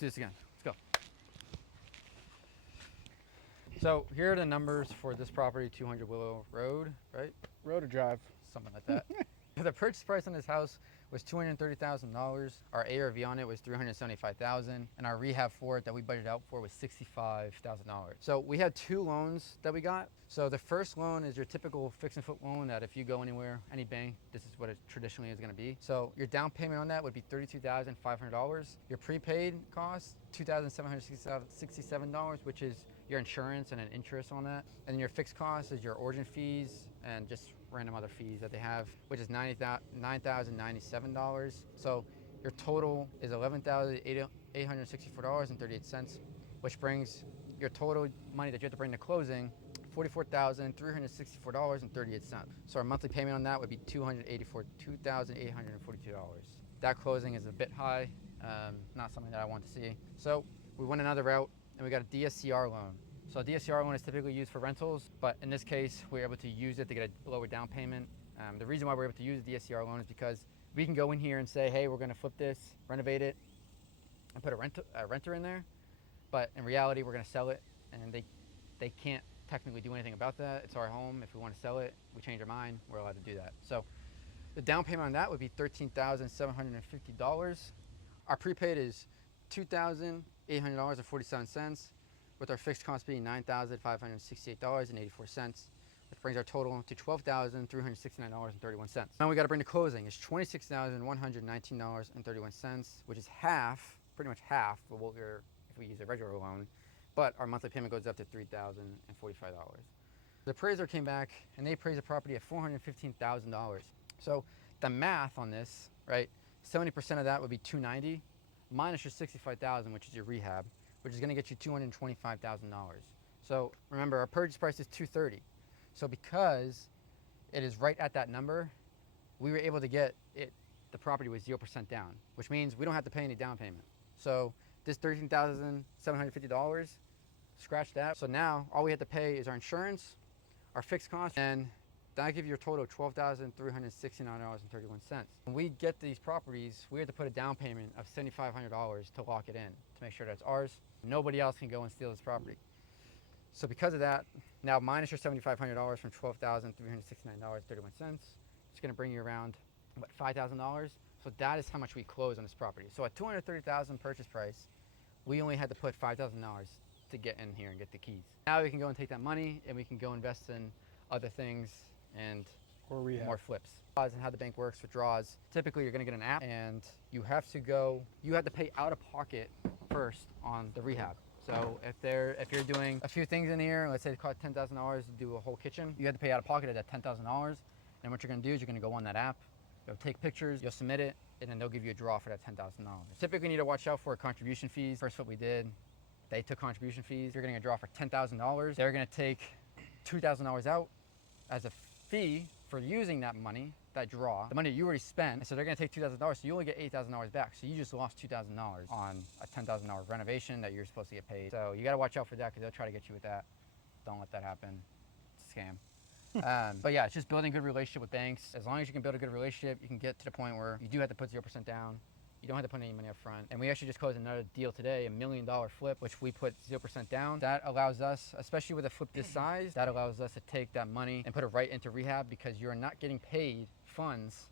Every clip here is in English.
Let's do this again. Let's go. So here are the numbers for this property, 200 Willow Road, right? Road or drive? Something like that. The purchase price on this house was $230,000. Our ARV on it was $375,000, and our rehab for it that we budgeted out for was $65,000. So we had two loans that we got. So the first loan is your typical fix and flip loan that if you go anywhere, any bank, this is what it traditionally is going to be. So your down payment on that would be $32,500. Your prepaid cost $2,767, which is your insurance and an interest on that. And then your fixed cost is your origin fees and just random other fees that they have, which is $9,097. So your total is $11,864.38, which brings your total money that you have to bring to closing $44,364.38. So our monthly payment on that would be $2,842. That closing is a bit high, not something that I want to see. So we went another route and we got a DSCR loan. So a DSCR loan is typically used for rentals, but in this case, we were able to use it to get a lower down payment. The reason why we're able to use a DSCR loan is because we can go in here and say, hey, we're gonna flip this, renovate it, and put a renter in there. But in reality, we're gonna sell it, and they can't technically do anything about that. It's our home. If we wanna sell it, we change our mind, we're allowed to do that. So the down payment on that would be $13,750. Our prepaid is $2,800.47, with our fixed cost being $9,568.84, which brings our total to $12,369.31. Now we got to bring to closing is $26,119.31, which is half, pretty much half of what we're if we use a regular loan, but our monthly payment goes up to $3,045. The appraiser came back and they appraised the property at $415,000. So the math on this, right? 70% of that would be $290 minus your $65,000, which is your rehab, which is going to get you $225,000. So remember, our purchase price is $230. So because it is right at that number, we were able to get it, the property was 0% down, which means we don't have to pay any down payment. So this $13,750, scratch that. So now all we have to pay is our insurance, our fixed costs, and that'll give you a total of $12,369.31. When we get these properties, we have to put a down payment of $7,500 to lock it in, to make sure that it's ours. Nobody else can go and steal this property. So because of that, now minus your $7,500 from $12,369.31, it's gonna bring you around, what, $5,000? So that is how much we close on this property. So at $230,000 purchase price, we only had to put $5,000 to get in here and get the keys. Now we can go and take that money and we can go invest in other things and more flips. And how the bank works with draws, typically you're gonna get an app and you have to pay out of pocket first on the rehab. So if you're doing a few things in here, let's say it costs $10,000 to do a whole kitchen, you have to pay out of pocket at that $10,000. And what you're gonna do is you're gonna go on that app, you'll take pictures, you'll submit it, and then they'll give you a draw for that $10,000. Typically you need to watch out for contribution fees. First what we did, they took contribution fees. You're getting a draw for $10,000. They're gonna take $2,000 out as a fee for using that money, that draw, the money you already spent. So they're gonna take $2,000, so you only get $8,000 back. So you just lost $2,000 on a $10,000 renovation that you're supposed to get paid. So you gotta watch out for that because they'll try to get you with that. Don't let that happen. It's a scam. But yeah, it's just building a good relationship with banks. As long as you can build a good relationship, you can get to the point where you do have to put 0% down. You don't have to put any money up front. And we actually just closed another deal today, $1 million flip, which we put 0% down. That allows us, especially with a flip this size, that allows us to take that money and put it right into rehab because you're not getting paid funds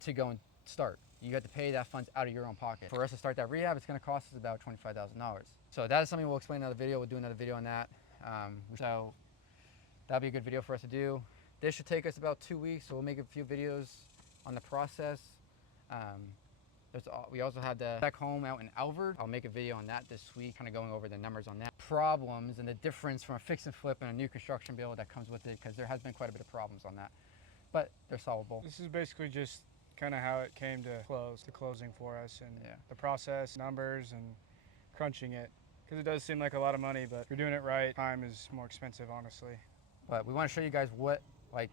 to go and start. You have to pay that funds out of your own pocket. For us to start that rehab, it's gonna cost us about $25,000. So that is something we'll explain in another video. We'll do another video on that. So that'll be a good video for us to do. This should take us about 2 weeks, so we'll make a few videos on the process. We also had the back home out in Alvord. I'll make a video on that this week, kind of going over the numbers on that. Problems and the difference from a fix and flip and a new construction build that comes with it, because there has been quite a bit of problems on that, but they're solvable. This is basically just kind of how it came to closing for us, and the process, numbers, and crunching it, because it does seem like a lot of money, but if you're doing it right, time is more expensive, honestly. But we want to show you guys what it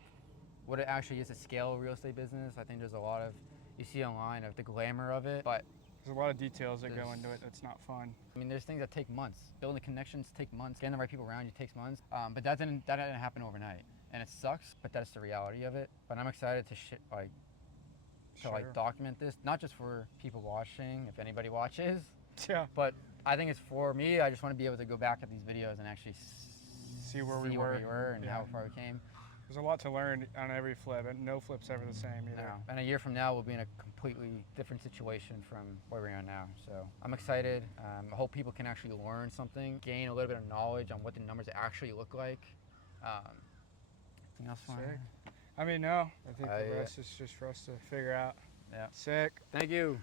actually is to scale a real estate business. I think there's a lot of, you see online of the glamour of it, but there's a lot of details that go into it that's not fun. I mean, there's things that take months. Building the connections take months. Getting the right people around you takes months. But that didn't happen overnight, and it sucks. But that's the reality of it. But I'm excited to document this, not just for people watching, if anybody watches, Yeah. But I think it's for me. I just want to be able to go back at these videos and actually See where we we were. were and Yeah. how far we came. There's a lot to learn on every flip, and no flip's ever the same either. No. And a year from now, we'll be in a completely different situation from where we are now. So I'm excited. I hope people can actually learn something, gain a little bit of knowledge on what the numbers actually look like. Anything else? Sick. I mean, no. I think the yeah. rest is just for us to figure out. Yeah. Sick. Thank you.